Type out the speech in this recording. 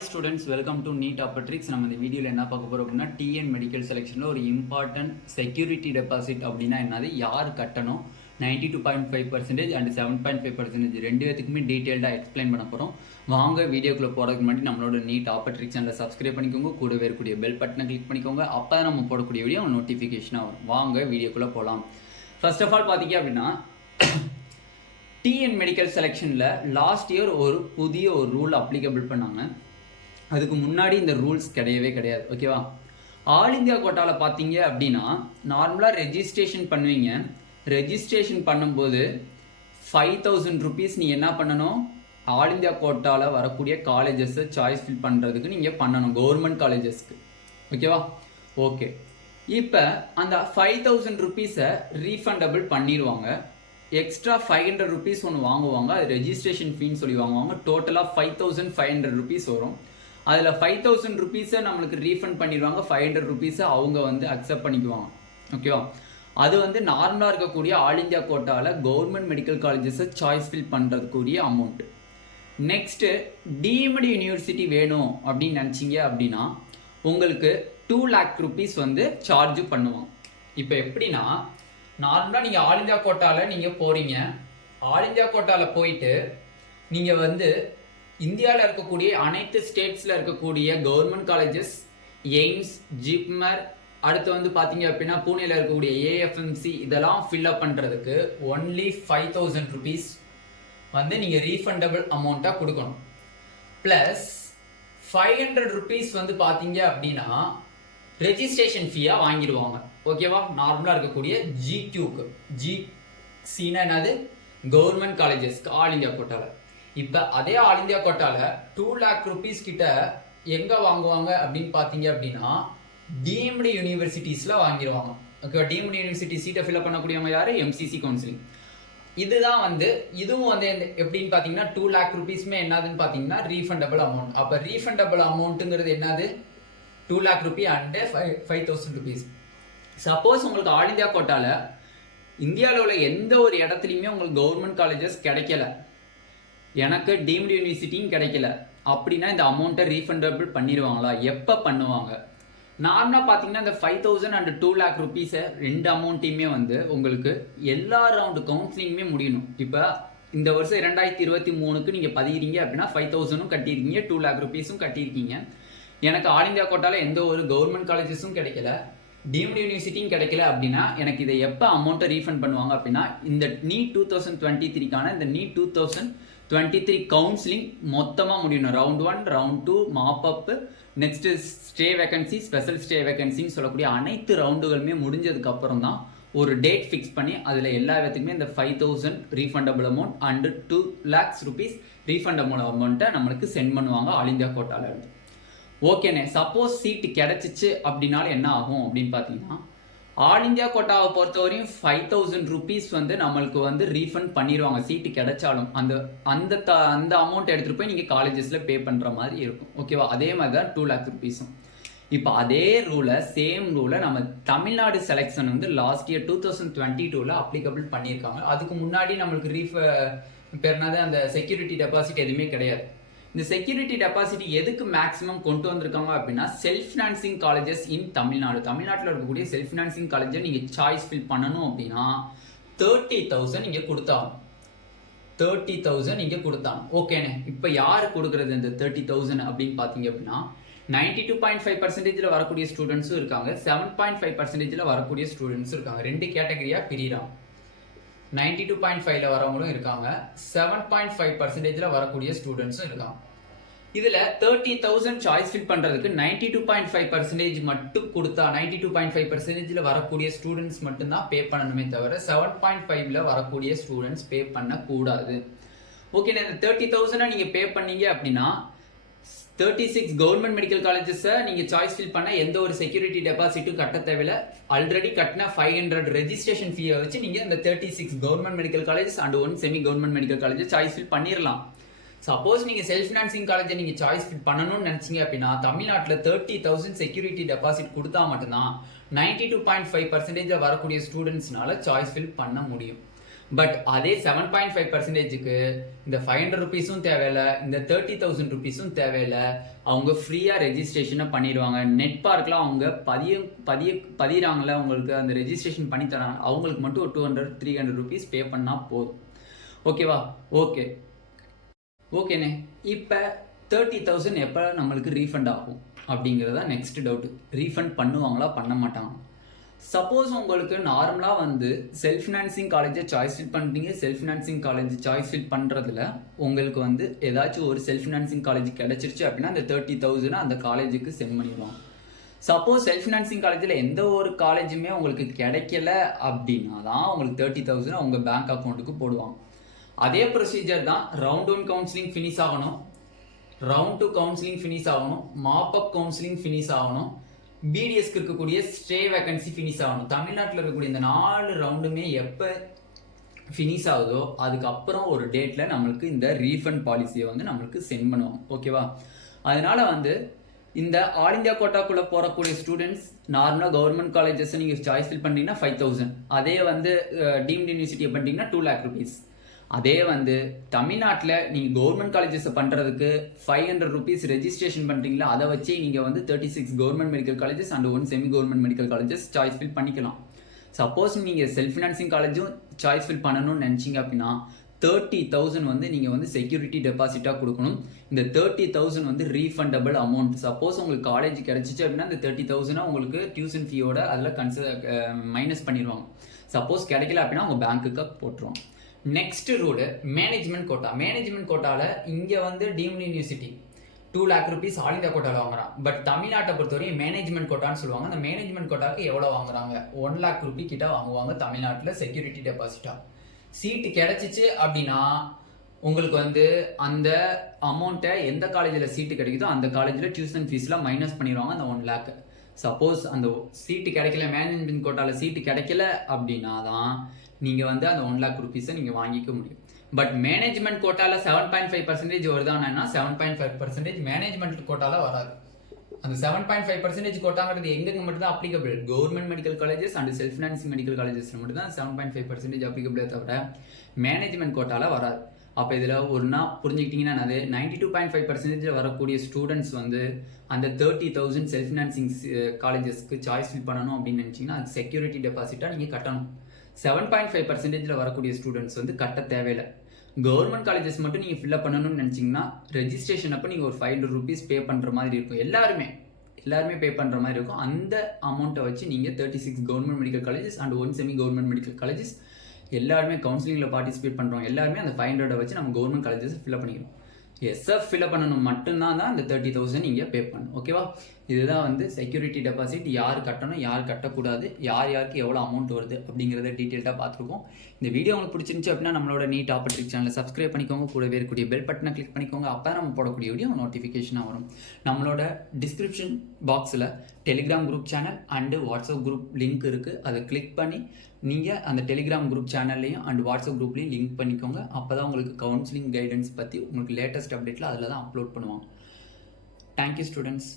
Students, welcome to Neet Optics. நம்ம இந்த வீடியோல என்ன பார்க்க போறோம் அப்படினா TN மெடிக்கல் செலக்ஷன்ல ஒரு இம்பார்ட்டன்ட் செக்யூரிட்டி டெபாசிட் அப்படினா என்னது, யார் கட்டணும், 92.5% and 7.5% ரெண்டு பேத்துக்குமே டீடைலா எக்ஸ்பிளைன் பண்ண போறோம். வாங்க வீடியோக்குள்ள போறதுக்கு முன்னாடி நம்மளோட Neet Optics சேனலை சப்ஸ்கிரைப் பண்ணிக்கோங்க, கூடவே இருக்கக்கூடிய பெல் பட்டனை கிளிக் பண்ணிக்கோங்க. அப்பதான் நம்ம போடக்கூடிய வீடியோ நோட்டிஃபிகேஷனா வரும். வாங்க வீடியோக்குள்ள போலாம். ஃபர்ஸ்ட் ஆஃப் ஆல் பாத்தீங்க அப்படினா TN மெடிக்கல் செலக்ஷன்ல லாஸ்ட் இயர் ஒரு புதிய ஒரு ரூல் அப்ளிகபிள் பண்ணாங்க. அதுக்கு முன்னாடி இந்த ரூல்ஸ் கிடையாது. ஓகேவா? ஆல் இந்தியா கோட்டாவில் பார்த்தீங்க அப்படின்னா நார்மலாக ரெஜிஸ்ட்ரேஷன் பண்ணுவீங்க. ரெஜிஸ்ட்ரேஷன் பண்ணும்போது 5000 rupees நீ என்ன பண்ணணும், ஆல் இந்தியா கோட்டாவில் வரக்கூடிய காலேஜஸை சாய்ஸ் ஃபில் பண்ணுறதுக்கு நீங்கள் பண்ணணும், கவர்மெண்ட் காலேஜஸ்க்கு. ஓகேவா? ஓகே, இப்போ அந்த 5000 rupees-ஐ ரீஃபண்டபிள் பண்ணிடுவாங்க. எக்ஸ்ட்ரா 500 rupees ஒன்று வாங்குவாங்க, அது ரெஜிஸ்ட்ரேஷன் ஃபீன்னு சொல்லி வாங்குவாங்க. டோட்டலாக 5500 rupees வரும். அதில் 5000 rupees-ஐ நம்மளுக்கு ரீஃபண்ட் பண்ணிடுவாங்க, 500 rupees-ஐ அவங்க வந்து அக்செப்ட் பண்ணிக்குவாங்க. ஓகேவா? அது வந்து நார்மலாக இருக்கக்கூடிய ஆல் இந்தியா கோட்டாவில் கவர்மெண்ட் மெடிக்கல் காலேஜஸை சாய்ஸ் ஃபில் பண்ணுறதுக்குரிய அமௌண்ட். நெக்ஸ்ட்டு டீம்டு யூனிவர்சிட்டி வேணும் அப்படின்னு நினச்சிங்க அப்படின்னா உங்களுக்கு 2 lakh rupees வந்து சார்ஜ் பண்ணுவாங்க. இப்போ எப்படின்னா, நார்மலாக நீங்கள் ஆல் இந்தியா கோட்டாவில் நீங்கள் போகிறீங்க. ஆல் இந்தியா கோட்டாவில் போயிட்டு நீங்கள் வந்து இந்தியாவில் இருக்கக்கூடிய அனைத்து ஸ்டேட்ஸில் இருக்கக்கூடிய கவர்மெண்ட் காலேஜஸ், எய்ம்ஸ், ஜிப்மர், அடுத்து வந்து பார்த்தீங்க அப்படின்னா பூனேல இருக்கக்கூடிய ஏஎஃப்எம்சி, இதெல்லாம் ஃபில்அப் பண்ணுறதுக்கு ஒன்லி 5000 rupees வந்து நீங்கள் ரீஃபண்டபிள் அமௌண்ட்டாக கொடுக்கணும். ப்ளஸ் 500 rupees வந்து பார்த்தீங்க அப்படின்னா ரெஜிஸ்ட்ரேஷன் ஃபீயாக வாங்கிடுவாங்க. ஓகேவா? நார்மலாக இருக்கக்கூடிய ஜிக்யூக்கு, ஜிசின்னா என்னது, கவர்மெண்ட் காலேஜஸ்க்கு ஆல் இந்தியா கோட்டாவில். இப்போ அதே ஆல் இந்தியா கோட்டாவில் 2 lakh rupees கிட்ட எங்கே வாங்குவாங்க அப்படின்னு பார்த்தீங்க அப்படின்னா டீம்டு யூனிவர்சிட்டிஸில் வாங்கிடுவாங்க. ஓகே, டீம்டு யூனிவர்சிட்டி சீட்டை ஃபில்அப் பண்ணக்கூடியவங்க யார், எம்சிசி கவுன்சிலிங். இதுதான் வந்து இதுவும் வந்து எப்படின்னு பார்த்தீங்கன்னா 2 lakh rupees-மே என்னதுன்னு பார்த்தீங்கன்னா ரீஃபண்டபிள் அமௌண்ட். அப்போ ரீஃபண்டபிள் அமௌண்ட்டுங்கிறது என்னது, 2 lakh rupees and 5000 rupees. Suppose உங்களுக்கு ஆல் இந்தியா கோட்டாவில் இந்தியாவில் உள்ள எந்த ஒரு இடத்துலையுமே உங்களுக்கு கவர்மெண்ட் காலேஜஸ் கிடைக்கல, எனக்கு டீம்டு யூனிவர்சிட்டியும் கிடைக்கல அப்படின்னா இந்த அமௌண்ட்டை ரீஃபண்டபிள் பண்ணிடுவாங்களா? எப்போ பண்ணுவாங்க? நார்மலாக பார்த்தீங்கன்னா இந்த 5000 and 2 lakh rupees-ஐ ரெண்டு அமௌண்ட்டையுமே வந்து உங்களுக்கு எல்லா ரவுண்டு கவுன்சிலிங்குமே முடியணும். இப்போ இந்த வருஷம் 2023க்கு நீங்கள் பதிகிறீங்க அப்படின்னா 5000-ம் கட்டியிருக்கீங்க, 2 lakh rupees-ம் கட்டியிருக்கீங்க. எனக்கு ஆல் இந்தியா கோட்டாவில் எந்த ஒரு கவர்மெண்ட் காலேஜஸும் கிடைக்கல, டீம்டு யூனிவர்சிட்டியும் கிடைக்கல அப்படின்னா எனக்கு இதை எப்போ அமௌண்ட்டை ரீஃபண்ட் பண்ணுவாங்க அப்படின்னா இந்த நீட் 2023க்கான இந்த நீட் 2023 கவுன்சிலிங் மொத்தமாக முடியணும். Round 1, round 2, mop up, next stray vacancy, special stray வேகன்சின்னு சொல்லக்கூடிய அனைத்து ரவுண்டுகளுமே முடிஞ்சதுக்கு அப்புறம் தான் ஒரு டேட் ஃபிக்ஸ் பண்ணி அதில் எல்லா விதத்துக்குமே இந்த 5000 refundable amount and 2 lakhs rupees refundable அமௌண்ட்டை நம்மளுக்கு சென்ட் பண்ணுவாங்க ஆல் இந்தியா கோட்டாவில் இருந்து. ஓகேண்ணே, சப்போஸ் சீட்டு கிடைச்சிச்சு அப்படின்னாலும் என்ன ஆகும் அப்படின்னு பார்த்தீங்கன்னா ஆல் இந்தியா கோட்டாவை பொறுத்தவரையும் 5000 rupees வந்து நம்மளுக்கு வந்து ரீஃபண்ட் பண்ணிடுவாங்க சீட்டு கிடைச்சாலும். அந்த அந்த அந்த அமௌண்ட் எடுத்துகிட்டு போய் நீங்கள் காலேஜஸில் பே பண்ணுற மாதிரி இருக்கும். ஓகேவா? அதே மாதிரி தான் 2 lakh rupees-ம். இப்போ அதே ரூலை, சேம் ரூலை நம்ம தமிழ்நாடு செலெக்ஷன் வந்து லாஸ்ட் இயர் 2022-ல் அப்ளிகபிள் பண்ணியிருக்காங்க. அதுக்கு முன்னாடி நம்மளுக்கு பேர்னாது அந்த செக்யூரிட்டி டெபாசிட் எதுவுமே கிடையாது. இந்த செக்யூரிட்டி டெபாசிட் எதுக்கு மேக்ஸிமம் கொண்டு வந்திருக்காங்க அப்படின்னா செல்ஃப் ஃபினான்சிங் காலேஜஸ் இன் தமிழ்நாட்டில் இருக்கக்கூடிய செல்ஃப் ஃபினான்சிங் காலேஜை நீங்கள் சாய்ஸ் ஃபில் பண்ணணும் அப்படின்னா 30,000 நீங்கள் கொடுத்தாங்க. 30,000 நீங்கள் கொடுத்தாங்க. ஓகேண்ணே, இப்போ யார் கொடுக்குறது இந்த 30,000 அப்படின்னு பார்த்தீங்க அப்படின்னா 92.5%-ல் வரக்கூடிய ஸ்டூடெண்ட்ஸும் இருக்காங்க, 7.5%-ல் வரக்கூடிய ஸ்டூடெண்ட்ஸும் இருக்காங்க. ரெண்டு கேட்டகரியாக பிரிகிறாங்க. 92.5ல வரவங்களும் இருக்காங்க, 7.5%-ல வரக்கூடிய ஸ்டூடெண்ட்ஸும் இருக்காங்க. இதில் 30,000 சாய்ஸ் ஃபில் பண்ணுறதுக்கு 92.5% மட்டும் கொடுத்தா 92.5%-ல வரக்கூடிய ஸ்டூடெண்ட்ஸ் மட்டும்தான் பே பண்ணணுமே தவிர 7.5ல வரக்கூடிய ஸ்டூடெண்ட்ஸ் பே பண்ணக்கூடாது. ஓகே, இந்த 30,000-ஐ நீங்கள் பே பண்ணீங்க அப்படின்னா 36 கவர்மெண்ட் மெடிக்கல் காலேஜஸை நீங்கள் சாய்ஸ் ஃபில் பண்ண எந்த ஒரு செக்யூரிட்டி டெபாசிட்டும் கட்ட தேவையில்லை. ஆல்ரெடி கட்டின 500 ரெஜிஸ்ட்ரேஷன் ஃபீயை வச்சு நீங்கள் இந்த 36 government medical colleges and 1 semi government medical college choice fill பண்ணிடலாம். சப்போஸ் நீங்கள் செல்ஃப் ஃபினான்சிங் காலேஜை நீங்கள் சாய்ஸ் ஃபில் பண்ணணும்னு நினச்சிங்க அப்படின்னா தமிழ்நாட்டில் 30,000 செக்யூரிட்டி டெபாசிட் கொடுத்தா மட்டும்தான் 92.5%-ல வரக்கூடிய ஸ்டூடெண்ட்ஸ்னால சாய்ஸ் ஃபில் பண்ண முடியும். பட் அதே 7.5%க்கு இந்த 500 ருபீஸும் தேவையில்லை, இந்த 30,000 ருபீஸும் தேவையில்லை. அவங்க ஃப்ரீயாக ரெஜிஸ்ட்ரேஷனை பண்ணிடுவாங்க. நெட் பார்க்கில் அவங்க பதிகிறாங்களே உங்களுக்கு அந்த ரெஜிஸ்ட்ரேஷன் பண்ணி தராங்க, அவங்களுக்கு மட்டும் ஒரு 200-300 ருபீஸ் பே பண்ணால் போதும். ஓகேவா? ஓகேண்ணே. இப்போ 30,000 எப்போ நம்மளுக்கு ரீஃபண்ட் ஆகும் அப்படிங்கிறதா நெக்ஸ்ட் டவுட்டு. ரீஃபண்ட் பண்ணுவாங்களா பண்ண மாட்டாங்க? சப்போஸ் உங்களுக்கு நார்மலாக வந்து செல்ஃப் ஃபினான்சிங் காலேஜை சாய்ஸ் ஃபில் பண்ணிட்டீங்க, self financing college choice fill பண்ணுறதுல உங்களுக்கு வந்து ஏதாச்சும் ஒரு செல்ஃப் ஃபினான்சிங் காலேஜ் கிடச்சிருச்சு அப்படின்னா அந்த 30,000 அந்த காலேஜுக்கு சென்ட் பண்ணிடுவாங்க. சப்போஸ் செல்ஃப் ஃபினான்சிங் காலேஜில் எந்த ஒரு காலேஜுமே உங்களுக்கு கிடைக்கல அப்படின்னா தான் உங்களுக்கு 30,000 அவங்க பேங்க் அக்கௌண்ட்டுக்கு போடுவாங்க. அதே ப்ரொசீஜர் தான் ரவுண்ட் 1 கவுன்சிலிங் ஃபினிஷ் ஆகணும், ரவுண்ட் 2 கவுன்சிலிங் ஃபினிஷ் ஆகணும், மாப்அப் கவுன்சிலிங் ஃபினிஷ் ஆகணும், பிடிஎஸ்க்கு இருக்கக்கூடிய ஸ்டே வேகன்சி ஃபினிஷ் ஆகணும். தமிழ்நாட்டில் இருக்கக்கூடிய இந்த 4 ரவுண்டுமே எப்போ ஃபினிஷ் ஆகுதோ அதுக்கப்புறம் ஒரு டேட்டில் நம்மளுக்கு இந்த ரீஃபண்ட் பாலிசியை வந்து நம்மளுக்கு சென்ட் பண்ணுவாங்க. ஓகேவா? அதனால வந்து இந்த ஆல் இந்தியா கோட்டாக்குள்ளே போகக்கூடிய ஸ்டூடெண்ட்ஸ் நார்மலாக கவர்மெண்ட் காலேஜஸ் நீங்கள் சாய்ஸ் ஃபில் பண்ணிங்கன்னா 5,000, அதே வந்து டீம்டு யூனிவர்சிட்டியை பண்ணிட்டீங்கன்னா 2 lakh rupees. அதே வந்து தமிழ்நாட்டில் நீங்கள் கவர்மெண்ட் காலேஜஸை பண்ணுறதுக்கு 500 ருபீஸ் ரெஜிஸ்ட்ரேஷன் பண்ணுறீங்களா, அதை வச்சு நீங்கள் வந்து 36 government medical colleges and 1 semi government medical colleges choice fill பண்ணிக்கலாம். சப்போஸ் நீங்கள் செல்ஃப் ஃபினான்சிங் காலேஜும் சாய்ஸ் ஃபில் பண்ணணும்னு நினச்சிங்க அப்படின்னா 30,000 வந்து நீங்கள் வந்து செக்யூரிட்டி டெபாசிட்டாக கொடுக்கணும். இந்த 30,000 வந்து ரீஃபண்டபிள் அமௌண்ட். சப்போஸ் உங்களுக்கு காலேஜ் கிடச்சிச்சு அப்படின்னா இந்த 30,000 உங்களுக்கு டியூஷன் ஃபீயோட அதில் மைனஸ் பண்ணிடுவாங்க. சப்போஸ் கிடைக்கல அப்படின்னா உங்கள் பேங்க்குக்கு போட்டுருவாங்க. Next rule management quota. Management கோட்டாவில் இங்கே வந்து deemed university 2 lakh rupees all India கோட்டாவில் வாங்குறான். பட் தமிழ்நாட்டை பொறுத்தவரையும் மேனேஜ்மெண்ட் கோட்டான்னு சொல்லுவாங்க. அந்த மேனேஜ்மெண்ட் கோட்டாவுக்கு எவ்வளோ வாங்குறாங்க? 1 lakh rupee கிட்ட வாங்குவாங்க தமிழ்நாட்டில் செக்யூரிட்டி டெபாசிட்டா. சீட்டு கிடைச்சிச்சு அப்படின்னா உங்களுக்கு வந்து அந்த அமௌண்ட்டை எந்த காலேஜில் சீட்டு கிடைக்குதோ அந்த காலேஜில் டியூஷன் ஃபீஸில் மைனஸ் பண்ணிடுவாங்க அந்த 1 lakh. சப்போஸ் அந்த சீட்டு கிடைக்கல, மேனேஜ்மெண்ட் கோட்டாவில் சீட்டு கிடைக்கல அப்படின்னா தான் நீங்கள் வந்து அந்த 1 lakh rupees நீங்கள் வாங்கிக்க முடியும். பட் மேனேஜ்மெண்ட் கோட்டாவில் 7.5% வருதானா 7.5% மேனேஜ்மெண்ட் கோட்டாவில் வராது. அந்த 7.5% கோட்டாங்கிறது எங்கெங்க மட்டும் தான் applicable? Government medical colleges and self financing medical காலேஜஸ்ல மட்டும் தான் 7.5% அப்ளிகபிளே தவிர மேனேஜ்மெண்ட் கோட்டாவில் வராது. அப்போ இதில் ஒன்றா புரிஞ்சுக்கிட்டிங்கன்னா அது 92.5% வரக்கூடிய ஸ்டூடெண்ட்ஸ் வந்து அந்த 30,000 செல்ஃப் ஃபினான்சிங் காலேஜஸ்க்கு சாய்ஸ் ஃபில் பண்ணணும் அப்படின்னு நினச்சிங்கன்னா அது செக்யூரிட்டி டெபாசிட்டாக நீங்கள் கட்டணும். 7.5% வரக்கூடிய ஸ்டூடெண்ட்ஸ் வந்து கட்ட தேவையில்லை. கவர்மெண்ட் காலேஜஸ் மட்டும் நீங்கள் ஃபில்அப் பண்ணணும்னு நினச்சிங்கன்னா ரெஜிஸ்ட்ரேஷன் அப்போ நீங்கள் ஒரு 500 rupees பே பண்ணுற மாதிரி இருக்கும். எல்லாருமே பே பண்ணுற மாதிரி இருக்கும். அந்த அமௌண்ட்டை வச்சு நீங்கள் 36 government medical colleges and 1 semi government medical colleges எல்லாருமே கவுன்சிலிங்கில் பார்ட்டிசிபேட் பண்ணுறோம். எல்லாருமே அந்த 500 வச்சு நம்ம கவர்மெண்ட் காலேஜஸ் ஃபில்அப் பண்ணிக்கிறோம். எஸ்எஃப் ஃபில்அப் பண்ணணும் மட்டும்தான் அந்த 30,000 நீங்கள் பே பண்ணணும். ஓகேவா? இதுதான் வந்து செக்யூரிட்டி டெபாசிட். யார் கட்டணும், யார் கட்டக்கூடாது, யாருக்கு எவ்வளோ அமௌண்ட் வருது அப்படிங்கிறத டீட்டெயில்டாக பார்த்துருக்கோம். இந்த வீடியோ உங்களுக்கு பிடிச்சிருந்துச்சு அப்படின்னா நம்மளோட நீட் ஆப்பர்ட்ரிக் சேனலை சப்ஸ்கிரைப் பண்ணிக்கோங்க, கூடவே இருக்கக்கூடிய பெல் பட்டனை கிளிக் பண்ணிக்கோங்க. அப்போ நம்ம போடக்கூடிய வீடியோ நோட்டிஃபிகேஷனாக வரும். நம்மளோட டிஸ்கிரிப்ஷன் பாக்ஸில் Telegram group channel and WhatsApp group link இருக்குது. அதை கிளிக் பண்ணி நீங்கள் அந்த டெலிகிராம் குரூப் சேனல்லையும் அண்ட் வாட்ஸ்அப் குரூப்லையும் லிங்க் பண்ணிக்கோங்க. அப்போ தான் உங்களுக்கு கவுன்சிலிங் கைடன்ஸ் பற்றி உங்களுக்கு லேட்டஸ்ட் அப்டேட்டில் அதில் தான் அப்லோட் பண்ணுவாங்க. Thank you students.